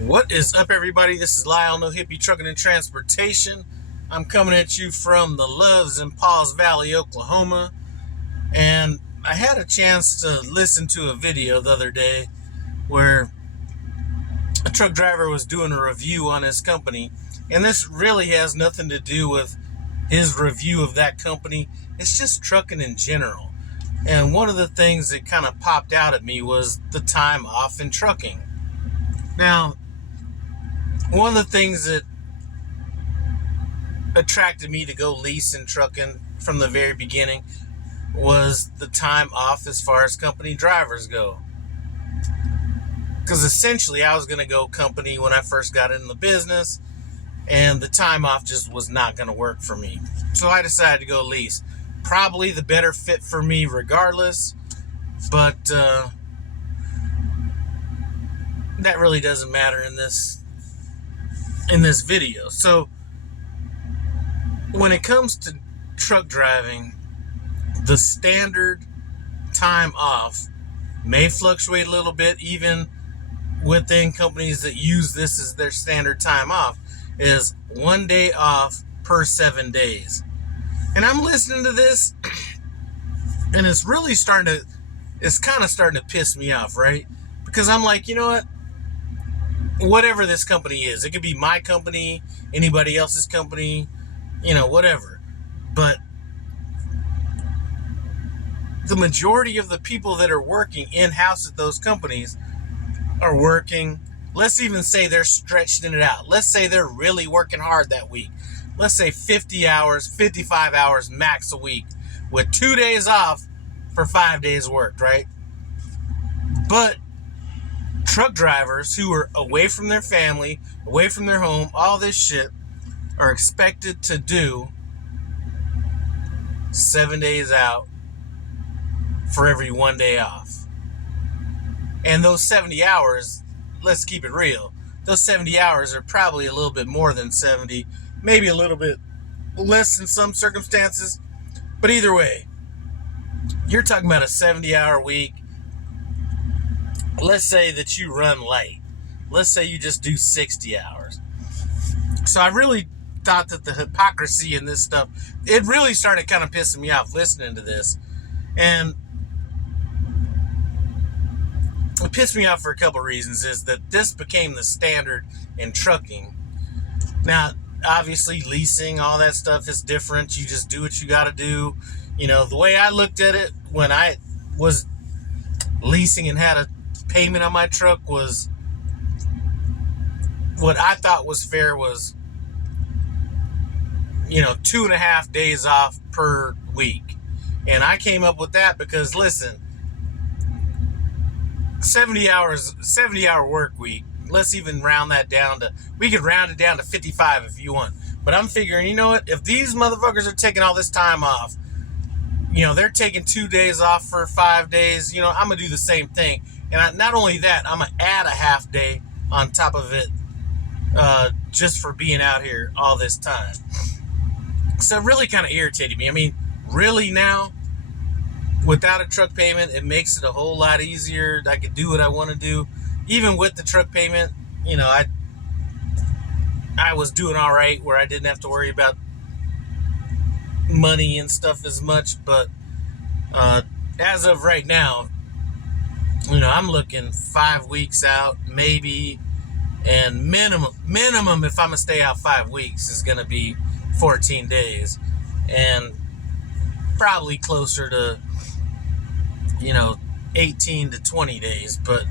What is up, everybody? This is Lyle, No Hippie Trucking and Transportation. I'm coming at you from the Loves in Paws Valley, Oklahoma. And I had a chance to listen to a video the other day where a truck driver was doing a review on his company. And this really has nothing to do with his review of that company. It's just trucking in general. And one of the things that kind of popped out at me was the time off in trucking. Now, one of the things that attracted me to go leasing trucking from the very beginning was the time off as far as company drivers go. Because essentially I was going to go company when I first got into the business, and the time off just was not going to work for me. So I decided to go lease. Probably the better fit for me regardless, but that really doesn't matter in this video. So when it comes to truck driving, the standard time off may fluctuate a little bit, even within companies that use this as their standard time off, is 1 day off per 7 days. And I'm listening to this, and it's kind of starting to piss me off, right? Because I'm like, you know what? Whatever this company is, it could be my company, anybody else's company, whatever. But the majority of the people that are working in-house at those companies are working, let's even say they're stretching it out. Let's say they're really working hard that week. Let's say 50 hours, 55 hours max a week with 2 days off for 5 days worked, right? But truck drivers who are away from their family, away from their home, all this shit, are expected to do 7 days out for every 1 day off. And those 70 hours, let's keep it real, those 70 hours are probably a little bit more than 70, maybe a little bit less in some circumstances. But either way, you're talking about a 70-hour week. Let's say that you run light. Let's say you just do 60 hours. So I really thought that the hypocrisy in this stuff, it really started kind of pissing me off listening to this. And it pissed me off for a couple of reasons. Is that this became the standard in trucking. Now, obviously, leasing, all that stuff is different. You just do what you got to do. The way I looked at it when I was leasing and had a payment on my truck was, what I thought was fair was, 2.5 days off per week. And I came up with that because, listen, 70-hour work week, let's even round that down to, we could round it down to 55 if you want. But I'm figuring, you know what, if these motherfuckers are taking all this time off, they're taking 2 days off for 5 days, I'm going to do the same thing. And not only that, I'm going to add a half day on top of it, just for being out here all this time. So it really kind of irritated me. I mean, really now, without a truck payment, it makes it a whole lot easier. I could do what I want to do. Even with the truck payment, I was doing all right where I didn't have to worry about money and stuff as much. But as of right now, I'm looking 5 weeks out, maybe, and minimum if I'm gonna stay out 5 weeks is gonna be 14 days, and probably closer to 18 to 20 days. But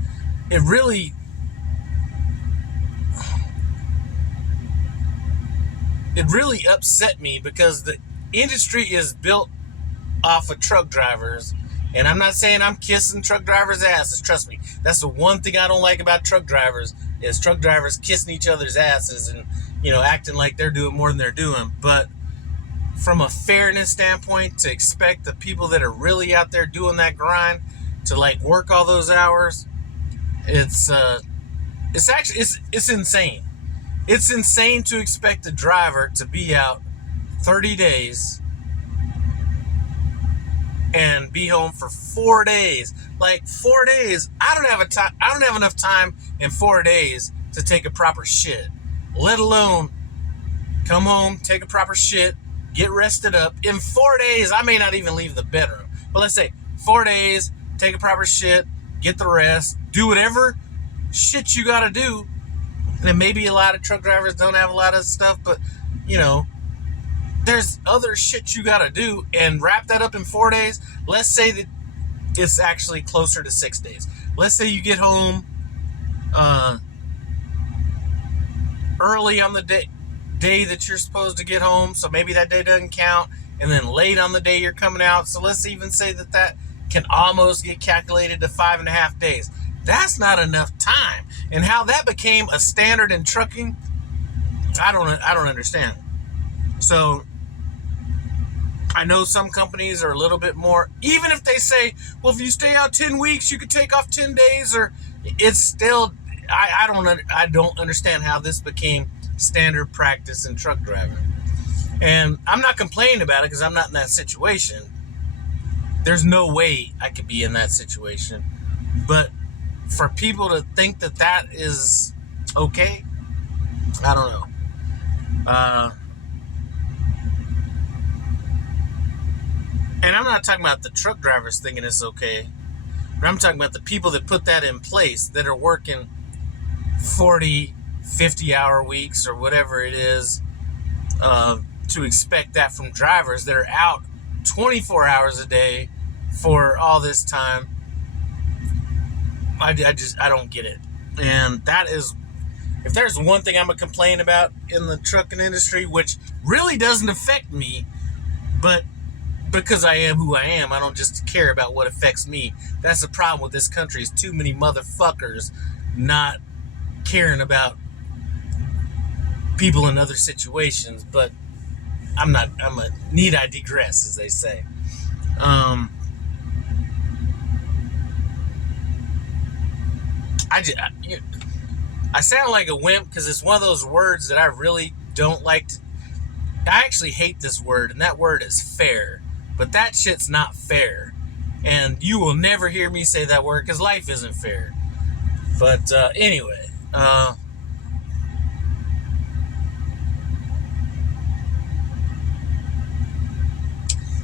it really upset me because the industry is built off of truck drivers. And I'm not saying I'm kissing truck drivers' asses. Trust me, that's the one thing I don't like about truck drivers, is truck drivers kissing each other's asses and, acting like they're doing more than they're doing. But from a fairness standpoint, to expect the people that are really out there doing that grind to work all those hours, it's insane. It's insane to expect a driver to be out 30 days and be home for 4 days. 4 days. I don't have enough time in 4 days to take a proper shit, let alone come home, take a proper shit, get rested up. In 4 days, I may not even leave the bedroom. But let's say 4 days, take a proper shit, get the rest, do whatever shit you gotta do. And maybe a lot of truck drivers don't have a lot of stuff, but, there's other shit you gotta do, and wrap that up in 4 days. Let's say that it's actually closer to 6 days. Let's say you get home early on the day that you're supposed to get home, so maybe that day doesn't count, and then late on the day you're coming out. So let's even say that can almost get calculated to 5.5 days. That's not enough time. And how that became a standard in trucking, I don't understand. So I know some companies are a little bit more, even if they say, well, if you stay out 10 weeks, you could take off 10 days, or it's still, I don't understand how this became standard practice in truck driving. And I'm not complaining about it because I'm not in that situation. There's no way I could be in that situation. But for people to think that is okay, I don't know. And I'm not talking about the truck drivers thinking it's okay, but I'm talking about the people that put that in place, that are working 40, 50-hour weeks or whatever it is, to expect that from drivers that are out 24 hours a day for all this time. I don't get it. And that is, if there's one thing I'm going to complain about in the trucking industry, which really doesn't affect me, but because I am who I am, I don't just care about what affects me. That's the problem with this country, is too many motherfuckers not caring about people in other situations. But need I digress, as they say. I sound like a wimp because it's one of those words that I really don't like to. I actually hate this word, and that word is fair. But that shit's not fair. And you will never hear me say that word because life isn't fair. But anyway,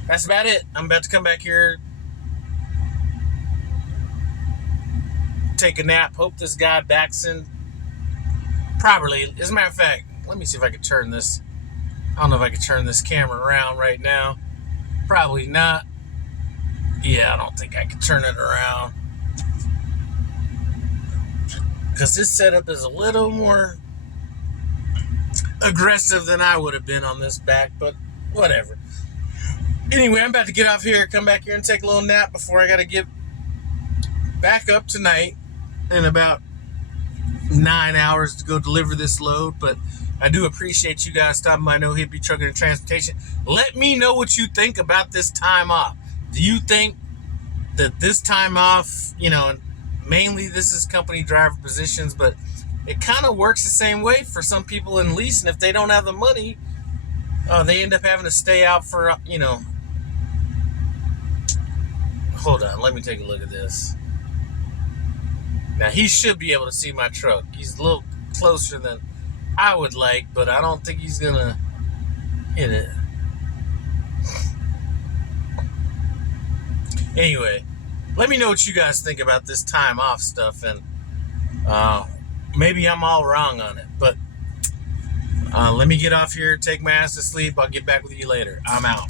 that's about it. I'm about to come back here, take a nap. Hope this guy backs in properly. As a matter of fact, let me see if I can turn this. I don't know if I can turn this camera around right now. Probably not. Yeah, I don't think I can turn it around, because this setup is a little more aggressive than I would have been on this back, but whatever. Anyway, I'm about to get off here, come back here and take a little nap before I got to get back up tonight in about 9 hours to go deliver this load. But I do appreciate you guys stopping by No Hippie Trucking and Transportation. Let me know what you think about this time off. Do you think that this time off, mainly this is company driver positions, but it kind of works the same way for some people in leasing. If they don't have the money, they end up having to stay out for, Hold on, let me take a look at this. Now, he should be able to see my truck. He's a little closer than I would like, but I don't think he's gonna hit it. Anyway, let me know what you guys think about this time off stuff, and maybe I'm all wrong on it, but let me get off here, take my ass to sleep. I'll get back with you later. I'm out.